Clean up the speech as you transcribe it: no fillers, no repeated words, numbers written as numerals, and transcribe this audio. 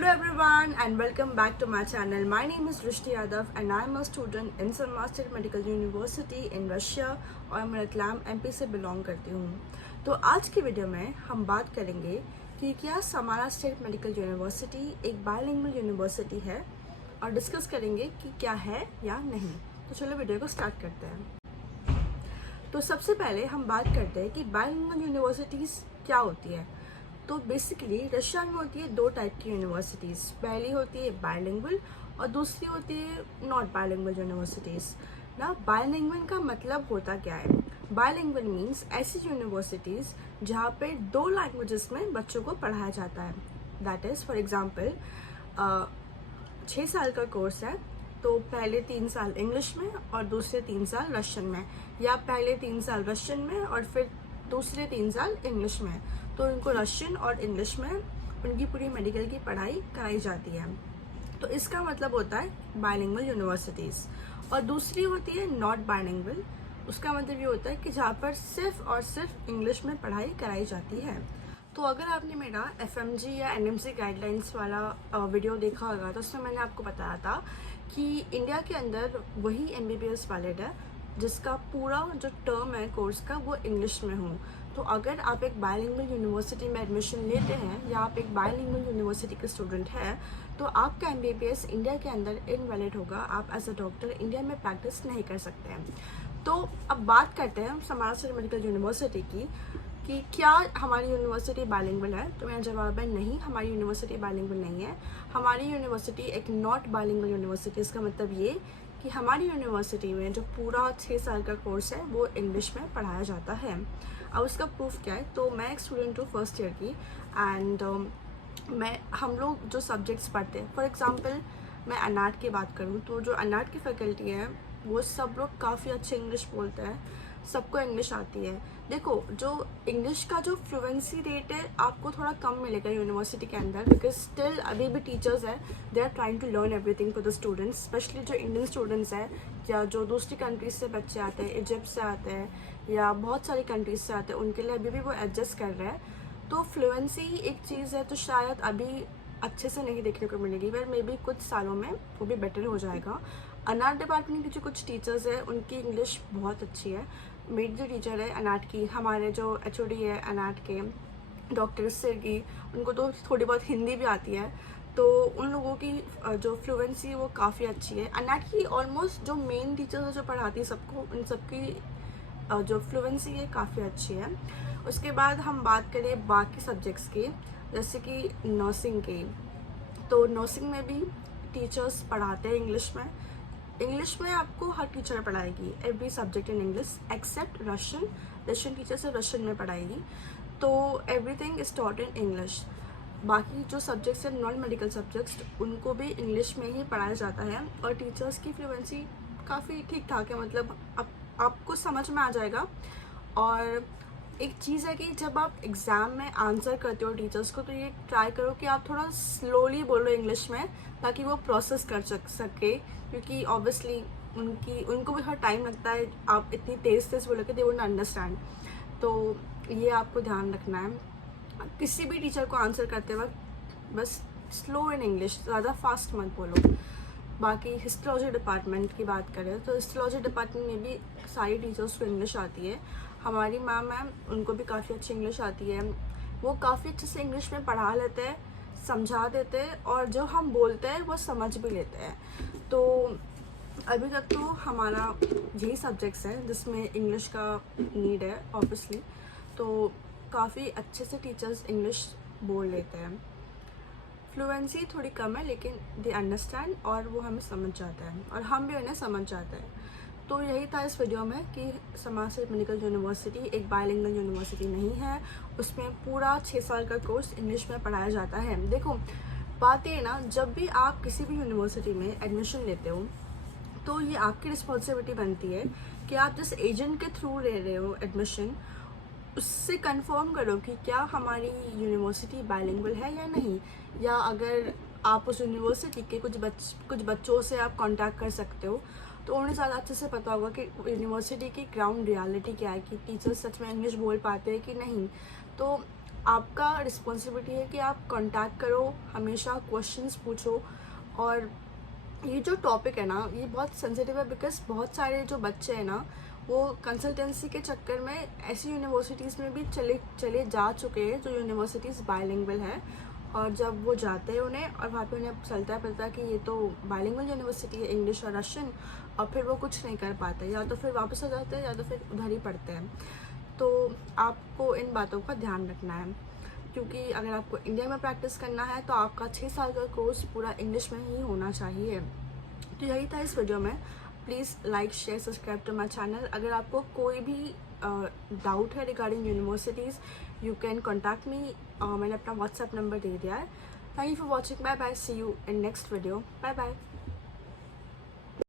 Hello everyone and welcome back to my channel. My name is Rishti Yadav and I am a student in Salman State Medical University in Russia और मैं Ratlam MP से belong करती हूँ। तो आज की video में हम बात करेंगे कि क्या समारा स्टेट मेडिकल यूनिवर्सिटी एक बायलिंगुअल यूनिवर्सिटी है और डिस्कस करेंगे कि क्या है या नहीं। तो चलो वीडियो को स्टार्ट करते हैं। तो सबसे पहले हम बात करते हैं कि बायलिंगुअल यूनिवर्सिटीज़ क्या होती है। तो बेसिकली रशिया में होती है दो टाइप की यूनिवर्सिटीज़। पहली होती है बायलिंगुअल और दूसरी होती है नॉट बायलिंगुअल यूनिवर्सिटीज़। ना बायलिंगुअल का मतलब होता क्या है? बायलिंगुअल मीन्स ऐसी यूनिवर्सिटीज़ जहाँ पे दो लैंग्वेजेस में बच्चों को पढ़ाया जाता है। दैट इज़ फॉर एग्जांपल 6 साल का कोर्स है तो पहले 3 साल इंग्लिश में और दूसरे 3 साल रशियन में, या पहले 3 साल रशियन में और फिर दूसरे 3 साल इंग्लिश में। तो उनको रशियन और इंग्लिश में उनकी पूरी मेडिकल की पढ़ाई कराई जाती है। तो इसका मतलब होता है बायलिंगुअल यूनिवर्सिटीज़। और दूसरी होती है नॉट बायलिंगुअल। उसका मतलब ये होता है कि जहाँ पर सिर्फ और सिर्फ इंग्लिश में पढ़ाई कराई जाती है। तो अगर आपने मेरा FMG या NMC गाइडलाइंस वाला वीडियो देखा होगा तो उसमें मैंने आपको बताया था कि इंडिया के अंदर वही MBBS वैलिड है जिसका पूरा जो टर्म है कोर्स का वो इंग्लिश में हो। तो अगर आप एक बायलिंगुअल यूनिवर्सिटी में एडमिशन लेते हैं या आप एक बायलिंगुअल यूनिवर्सिटी के स्टूडेंट हैं तो आपका MBBS इंडिया के अंदर इनवैलिड होगा। आप एज अ डॉक्टर इंडिया में प्रैक्टिस नहीं कर सकते हैं। तो अब बात करते हैं समारा स्टेट मेडिकल यूनिवर्सिटी की कि क्या हमारी यूनिवर्सिटी बायलिंगुअल है। तो मेरा जवाब है नहीं, हमारी यूनिवर्सिटी बायलिंगुअल नहीं है। हमारी यूनिवर्सिटी एक नॉट बायलिंगुअल यूनिवर्सिटी। इसका मतलब ये कि हमारी यूनिवर्सिटी में जो पूरा 6 साल का कोर्स है वो इंग्लिश में पढ़ाया जाता है। अब उसका प्रूफ क्या है? तो मैं एक स्टूडेंट हूँ फर्स्ट ईयर की एंड हम लोग जो सब्जेक्ट्स पढ़ते हैं, फॉर एग्जांपल मैं अनाट की बात करूँ तो जो अनाट की फैकल्टी है वो सब लोग काफ़ी अच्छे इंग्लिश बोलते हैं, सबको इंग्लिश आती है। देखो जो इंग्लिश का जो फ्लुएंसी रेट है आपको थोड़ा कम मिलेगा यूनिवर्सिटी के अंदर, बिकॉज स्टिल अभी भी टीचर्स है they are trying to learn everything for the students. Specially जो इंडियन स्टूडेंट्स हैं या जो दूसरी कंट्रीज से बच्चे आते हैं, इजिप्ट से आते हैं या बहुत सारी कंट्रीज से आते हैं, उनके लिए अभी भी वो एडजस्ट कर रहे हैं। तो फ्लुएंसी ही एक चीज़ है तो शायद अभी अच्छे से नहीं देखने को मिलेगी, पर मे बी कुछ सालों में वो भी बेटर हो जाएगा। अनाट डिपार्टमेंट की जो कुछ टीचर्स है उनकी इंग्लिश बहुत अच्छी है। मेरी जो टीचर है अनाट की, हमारे जो HOD है अनाट के डॉक्टर सर की, उनको तो थोड़ी बहुत हिंदी भी आती है। तो उन लोगों की जो फ्लुएंसी वो काफ़ी अच्छी है। अनाट की ऑलमोस्ट जो मेन टीचर्स है जो पढ़ाती है सबको, उन सबकी जो फ्लुएंसी है काफ़ी अच्छी है। उसके बाद हम बात करें बाकी सब्जेक्ट्स की, जैसे कि नर्सिंग की। तो नर्सिंग में भी टीचर्स पढ़ाते हैं इंग्लिश में। इंग्लिश में आपको हर टीचर पढ़ाएगी, every subject in English except Russian. Russian teacher से रशियन में पढ़ाएगी। तो everything is taught in English. बाकी जो सब्जेक्ट्स हैं नॉन मेडिकल सब्जेक्ट्स उनको भी इंग्लिश में ही पढ़ाया जाता है और टीचर्स की फ्लुएंसी काफ़ी ठीक ठाक है, मतलब आपको समझ में आ जाएगा। और एक चीज़ है कि जब आप एग्ज़ाम में आंसर करते हो टीचर्स को तो ये ट्राई करो कि आप थोड़ा स्लोली बोलो इंग्लिश में, ताकि वो प्रोसेस कर सके, क्योंकि ऑब्वियसली उनको भी थोड़ा टाइम लगता है। आप इतनी तेज़ बोलोगे दे वोंट अंडरस्टैंड। तो ये आपको ध्यान रखना है किसी भी टीचर को आंसर करते वक्त, बस स्लो इन इंग्लिश, ज़्यादा फास्ट मत बोलो। बाकी हिस्टोलॉजी डिपार्टमेंट की बात करें तो हिस्टोलॉजी डिपार्टमेंट में भी सारी टीचर्स को इंग्लिश आती है। हमारी मैम है उनको भी काफ़ी अच्छी इंग्लिश आती है। वो काफ़ी अच्छे से इंग्लिश में पढ़ा लेते हैं, समझा देते हैं और जो हम बोलते हैं वो समझ भी लेते हैं। तो अभी तक तो हमारा यही सब्जेक्ट्स हैं जिसमें इंग्लिश का नीड है ऑब्वियसली। तो काफ़ी अच्छे से टीचर्स इंग्लिश बोल लेते हैं। फ्लुएंसी थोड़ी कम है लेकिन दे अंडरस्टैंड और वो हमें समझ जाता है और हम भी उन्हें समझ जाते हैं। तो यही था इस वीडियो में कि समारा स्टेट मेडिकल यूनिवर्सिटी एक बायलिंगुअल यूनिवर्सिटी नहीं है। उसमें पूरा 6 साल का कोर्स इंग्लिश में पढ़ाया जाता है। देखो बात ये ना, जब भी आप किसी भी यूनिवर्सिटी में एडमिशन लेते हो तो ये आपकी रिस्पॉन्सिबिलिटी बनती है कि आप जिस एजेंट के थ्रू ले रहे हो एडमिशन, उससे कंफर्म करो कि क्या हमारी यूनिवर्सिटी बायलिंगुअल है या नहीं। या अगर आप उस यूनिवर्सिटी के कुछ बच्चों से आप कांटेक्ट कर सकते हो तो उन्हें ज़्यादा अच्छे से पता होगा कि यूनिवर्सिटी की ग्राउंड रियलिटी क्या है, कि टीचर्स सच में इंग्लिश बोल पाते हैं कि नहीं। तो आपका रिस्पॉन्सिबिलिटी है कि आप कांटेक्ट करो, हमेशा क्वेश्चंस पूछो। और ये जो टॉपिक है ना, ये बहुत सेंसिटिव है, बिकॉज बहुत सारे जो बच्चे हैं ना, वो कंसल्टेंसी के चक्कर में ऐसी यूनिवर्सिटीज़ में भी चले जा चुके हैं जो यूनिवर्सिटीज़ बायलिंगुअल है। और जब वो जाते हैं उन्हें, और वहाँ पे उन्हें चलता है पता कि ये तो बायलिंगुअल यूनिवर्सिटी है, इंग्लिश और रशियन, और फिर वो कुछ नहीं कर पाते, या तो फिर वापस आ जाते हैं या तो फिर उधर ही पढ़ते हैं। तो आपको इन बातों का ध्यान रखना है, क्योंकि अगर आपको इंडिया में प्रैक्टिस करना है तो आपका 6 साल का कोर्स पूरा इंग्लिश में ही होना चाहिए। तो यही था इस वीडियो में। Please like, share, subscribe to my channel. अगर आपको कोई भी डाउट है regarding universities, you can contact me. मैंने अपना व्हाट्सएप नंबर दे दिया है। Thank you for watching. Bye bye, see you in next video. Bye bye.